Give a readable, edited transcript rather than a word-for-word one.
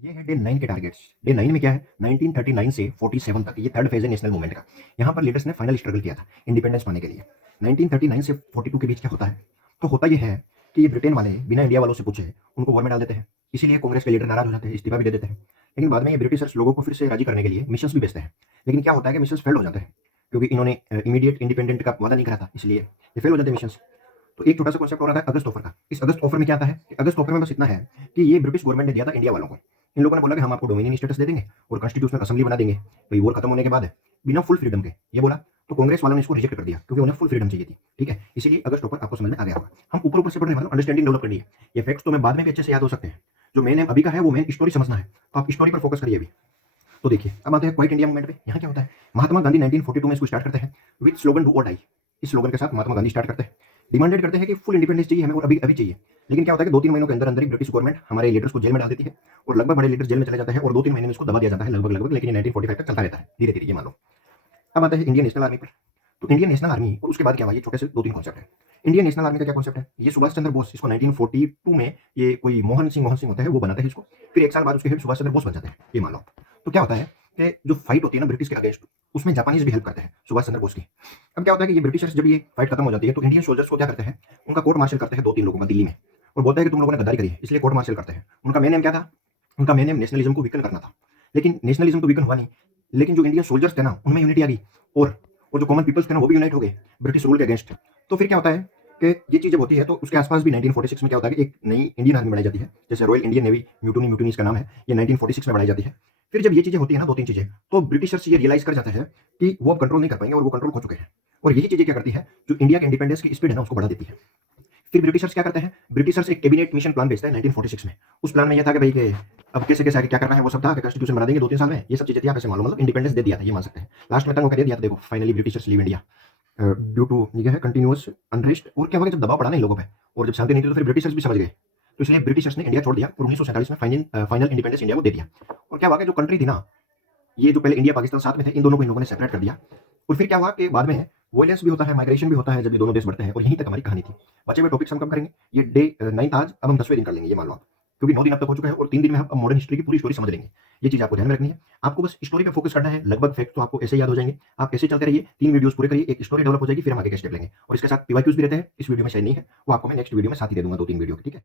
ये है डे 9 के टारगेट्स। डे 9 में क्या है? 1939 से 47 तक ये थर्ड फेज है नेशनल मूवमेंट का। यहाँ पर लीडर्स ने फाइनल स्ट्रगल किया था इंडिपेंडेंस पाने के लिए। 1939 से 42 के बीच क्या होता है? तो होता ये है कि ये ब्रिटेन वाले बिना इंडिया वालों से पूछे उनको वॉर में डाल देते हैं। इसीलिए कांग्रेस के लीडर नाराज हो जाते हैं, इस्तीफा भी दे देते हैं। लेकिन बाद में ये ब्रिटिशर्स लोगों को फिर से राजी करने के लिए मिशंस भी भेजते हैं। लेकिन क्या होता है कि मिशंस फेल हो जाते हैं, क्योंकि इन्होंने इमीडिएट इंडिपेंडेंट का वादा नहीं करा था, इसलिए ये फेल हो जाते हैं मिशंस। तो एक छोटा सा कॉन्सेप्ट और आता है अगस्त ऑफर का। इस अगस्त ऑफर में क्या आता है कि अगस्त ऑफर में बस इतना है कि ये ब्रिटिश गवर्नमेंट ने दिया था इंडिया वालों को। इन लोगों ने बोला कि हम आपको डोमिनियन स्टेटस दे देंगे और कॉन्स्टिट्यूशनल असेंबली बना देंगे, तो ये वॉर खत्म होने के बाद बिना फुल फ्रीडम के ये बोला। तो कांग्रेस वालों ने इसको रिजेक्ट कर दिया, क्योंकि उन्हें फुल फ्रीडम चाहिए थी। ठीक है, इसीलिए अगस्त ऑफर आपको समझ में आ गया होगा। हम ऊपर ऊपर से पढ़ने वाले अंडरस्टैंडिंग डेवलप करनी है। ये फैक्ट्स तो मैं बाद में भी अच्छे से याद हो सकते हैं। जो मेन है अभी का है वो मेन स्टोरी समझना है, तो आप स्टोरी पर फोकस करिए अभी। तो देखिए, अब आते हैं क्वाइट इंडिया मूवमेंट पे। यहाँ क्या होता है? महात्मा गांधी 1942 में इसको स्टार्ट करते हैं विद स्लोगन डू और डाई। इस स्लोगन के साथ महात्मा गांधी स्टार्ट करते हैं। डिमांडेड करते हैं कि फुल इंडिपेंडेंस चाहिए हमें और अभी अभी चाहिए। लेकिन क्या होता है कि 2-3 महीनों के अंदर अंदर ही ब्रिटिश गवर्नमेंट हमारे लीडर्स को जेल में डाल देती है और लगभग बड़े लीडर्स जेल में चले जाते हैं और 2-3 महीने में इसको दबा दिया जाता है लगभग लगभग। लेकिन ये 1945 तक चलता रहता है धीरे धीरे, ये मान लो। अब आता है इंडियन नेशनल आर्मी पर। तो इंडियन नेशनल आर्मी और उसके बाद क्या हुआ, ये छोटे से 2-3 कॉन्सेप्ट है। इंडियन नेशनल आर्मी का क्या कॉन्सेप्ट है? ये सुभाष चंद्र बोस, इसको 1942 में ये कोई मोहन सिंह होता है वो बनाते हैं इसको। फिर एक साल बाद उसके हेड सुभाष चंद्र बोस बन जाते हैं, ये मान लो। तो क्या होता है कि जो फाइट होती है ना ब्रिटिश के अगेंस्ट, उसमें जापानीज भी हेल्प करते हैं सुभाष चंद्र बोस की। अब क्या होता है कि ये ब्रिटिशर्स जब ये फाइट खत्म हो जाती है तो इंडियन सोल्जर्स को क्या करते हैं, उनका कोर्ट मार्शल करते हैं 2-3 लोगों का दिल्ली में, और बोलते हैं कि तुम लोगों ने गद्दारी करी है, इसलिए कोर्ट मार्शल करते हैं। उनका मेन एम क्या था? उनका मेन एम नेशनलिज्म को वीकन करना था। लेकिन नेशनलिज्म तो वीकन हुआ नहीं, लेकिन जो इंडियन सोल्जर्स थे ना उनमें यूनिटी आ गई, और जो कॉमन पीपल्स थे ना वो भी यूनाइट हो गए ब्रिटिश रूल के अगेंस्ट। तो फिर क्या होता है कि ये चीज़ जब होती है तो उसके आसपास भी 1946 में क्या होता है कि एक नई इंडियन आर्मी बनाई जाती है, जैसे रॉयल इंडियन नेवी, म्यूटनी इसका नाम है, ये 1946 में बनाई जाती है। फिर जब ये चीज़ें होती है ना 2-3 चीज़ें, तो ब्रिटिशर्स ये रियलाइज़ कर जाते हैं कि वो अब कंट्रोल नहीं कर पाएंगे और वो कंट्रोल खो चुके हैं। और यही चीज़ें क्या करती है, जो इंडिया के इंडिपेंडेंस की स्पीड है ना उसको बढ़ा देती है। फिर ब्रिटिशर्स क्या करते हैं? ब्रिटिशर्स एक कैबिनेट मिशन प्लान भेजता है 1946 में। उस प्लान में यह था कि भाई कि अब कैसे-कैसे आगे क्या करना है वो सब था कि कॉन्स्टिट्यूशन बना देंगे 2-3 साल में। ये सब चीज़ें थी, आप ऐसे मान लो, मतलब इंडिपेंडेंस दे दिया था, ये मान सकते हैं। लास्ट में तक वो कह दिया था, देखो finally Britishers leave India due to ये है कंटिन्यूअस अनरेस्ट। और क्या हुआ कि जब दबाव पड़ा ना इन लोगों पे और जब शांति नहीं थी तो फिर ब्रिटिशर्स भी समझ गए। तो इसलिए ब्रिटिशर्स ने इंडिया छोड़ दिया और 1947 में फाइनल इंडिपेंडेंस इंडिया को दे दिया। और क्या हुआ कि जो कंट्री थी ना, ये जो पहले इंडिया पाकिस्तान साथ में थे, इन दोनों को इन लोगों ने सेपरेट कर दिया। और फिर क्या हुआ कि बाद में वॉयलेंस भी होता है, माइग्रेशन भी होता है जब ये दोनों देश बढ़ते हैं, और यहीं तक हमारी कहानी थी। बचे हुए टॉपिक्स हम कब करेंगे? ये डे 9 आज, अब हम 10वें दिन कर लेंगे, ये मान लो आप। क्योंकि 9 दिन अब तक हो चुका है और 3 दिन में हम अब मॉडर्न हिस्ट्री की पूरी स्टोरी समझ लेंगे। ये चीज़ आपको ध्यान में रखनी है। आपको बस स्टोरी पे फोकस करना है, लगभग फैक्ट तो आपको ऐसे ही याद हो जाएंगे। आप ऐसे ही चलते रहिए, 3 वीडियोस पूरे करिए, एक स्टोरी डेवलप हो जाएगी, फिर हम आगे के स्टेप लेंगे। और इसके साथ पीवाईक्यूज भी रहते हैं, इस वीडियो में शायद नहीं है, वो आपको मैं नेक्स्ट वीडियो में साथ ही दे दूंगा 2-3 वीडियो के, ठीक है?